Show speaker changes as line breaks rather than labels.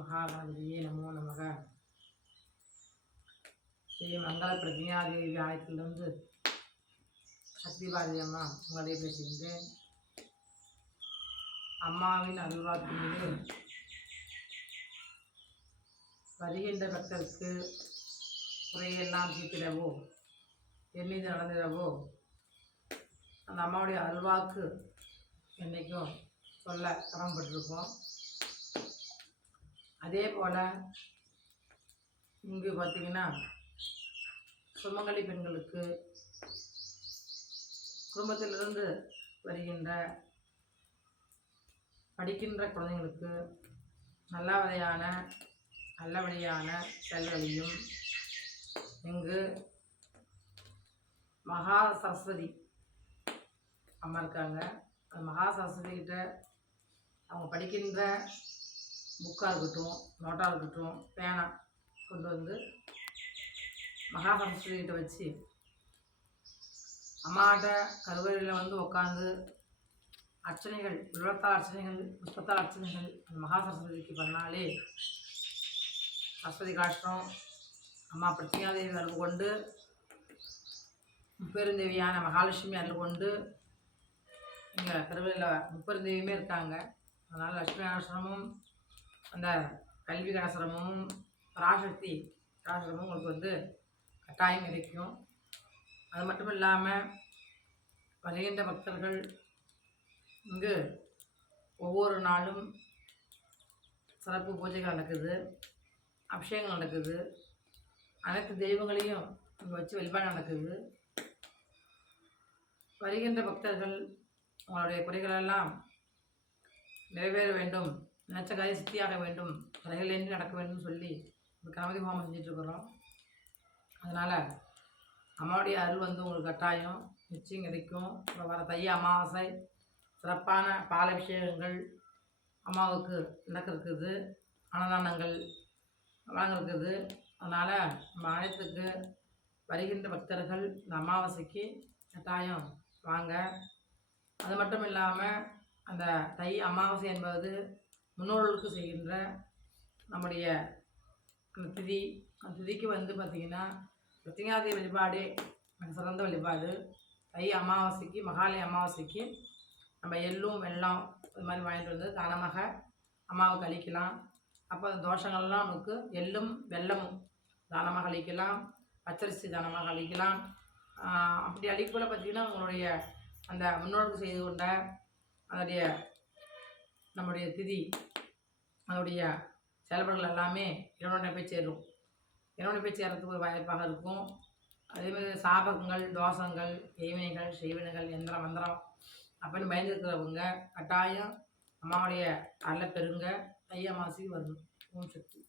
மகாகணபதியே நமோ நமக. ஸ்ரீ மங்கள பிரஜாதேவி ஆலயத்திலிருந்து சக்தி பாரதி அம்மா உங்களை பேசுகின்றேன். அம்மாவின் அருள்வாக்கு மீது வருகின்ற பக்தருக்கு குறையெல்லாம் தீர்த்திடவோ என் நடந்திடவோ அந்த அம்மாவுடைய அருள்வாக்கு என்றைக்கும் சொல்ல கடமைப்பட்டிருக்கோம் அதே போல் இங்கு பார்த்தீங்கன்னா சுமங்கலி பெண்களுக்கு குடும்பத்திலிருந்து வருகின்ற படிக்கின்ற குழந்தைங்களுக்கு நல்ல நல்லபடியான நல்லபடியான செல்வழியும் இங்கு மகா சரஸ்வதி அம்மா இருக்காங்க. அந்த மகா சரஸ்வதி கிட்ட அவங்க படிக்கின்ற புக்காக இருக்கட்டும் நோட்டாக இருக்கட்டும் பேனா கொண்டு வந்து மகா வச்சு அம்மாட்ட கருவறையில் வந்து உட்காந்து அர்ச்சனைகள் விழுவத்தால் அர்ச்சனைகள் புஷ்பத்தால் அர்ச்சனைகள் அந்த மகா சரஸ்வதிக்கு பண்ணாலே சரஸ்வதி காஷ்டம் அம்மா பிரத்யாதேவி அருள் கொண்டு முப்பெருந்தேவியான மகாலட்சுமி அருள் கொண்டு இங்கே கருவறையில் முப்பெருந்தேவியுமே இருக்காங்க. அதனால் லட்சுமி ஆசிரமும் அந்த கல்வி கலாசிரமமும் பராசக்தி ஆசிரமமும் உங்களுக்கு வந்து கட்டாயம் கிடைக்கும். அது மட்டும் இல்லாமல் வருகின்ற பக்தர்கள் இங்கு ஒவ்வொரு நாளும் சிறப்பு பூஜைகள் நடக்குது அபிஷேகம் நடக்குது. அனைத்து தெய்வங்களையும் இங்கே வச்சு வழிபாடு நடக்குது. வருகின்ற பக்தர்கள் உங்களுடைய குறைகளெல்லாம் நிறைவேற வேண்டும். நினச்ச காரியம் சித்தியாக வேண்டும் தடைகளின்றி நடக்க வேண்டும் சொல்லி ஒரு கணபதி ஹோமம் செஞ்சிட்ருக்குறோம் அதனால் அம்மாவுடைய அருள் வந்து உங்களுக்கு கட்டாயம் நிச்சயம் கிடைக்கும். அப்புறம் வர தை அமாவாசை சிறப்பான பாலபிஷேகங்கள் அம்மாவுக்கு நடக்க இருக்குது அன்னதானங்கள் வழங்க இருக்குது அதனால் நம்ம அனைத்துக்கு வருகின்ற பக்தர்கள் இந்த அமாவாசைக்கு கட்டாயம் வாங்க. அது மட்டும் இல்லாமல் அந்த தை அமாவாசை என்பது முன்னோர்களுக்கு செய்கின்ற நம்முடைய திதி. அந்த திதிக்கு வந்து பார்த்திங்கன்னா பிரத்தியாதி வழிபாடு சிறந்த வழிபாடு. தை அமாவாசைக்கு மகாலய அமாவாசைக்கு நம்ம எள்ளும் வெல்லம் இது மாதிரி வாங்கிட்டு வந்து தானமாக அம்மாவுக்கு அழிக்கலாம் அப்போ அந்த தோஷங்கள்லாம் நமக்கு எள்ளும் வெல்லமும் தானமாக அழிக்கலாம் பச்சரிசி தானமாக அழிக்கலாம் அப்படி அளிக்கக்குள்ள பார்த்திங்கன்னா உங்களுடைய அந்த முன்னோர்கள் செய்து கொண்ட அதனுடைய நம்முடைய திதி அதனுடைய செயல்பாடுகள் எல்லாமே இறைவனை போய் சேரும். இறைவனை போய் சேர்றதுக்கு ஒரு வாய்ப்பாக இருக்கும். அதேமாதிரி சாபகங்கள் தோஷங்கள் எய்வினைகள் செய்வினைகள் எந்திரம் மந்திரம் அப்படின்னு பயந்துருக்கிறவங்க கட்டாயம் அம்மாவுடைய அருளை பெருங்க தை மாசி வரணும். ஓம் சக்தி.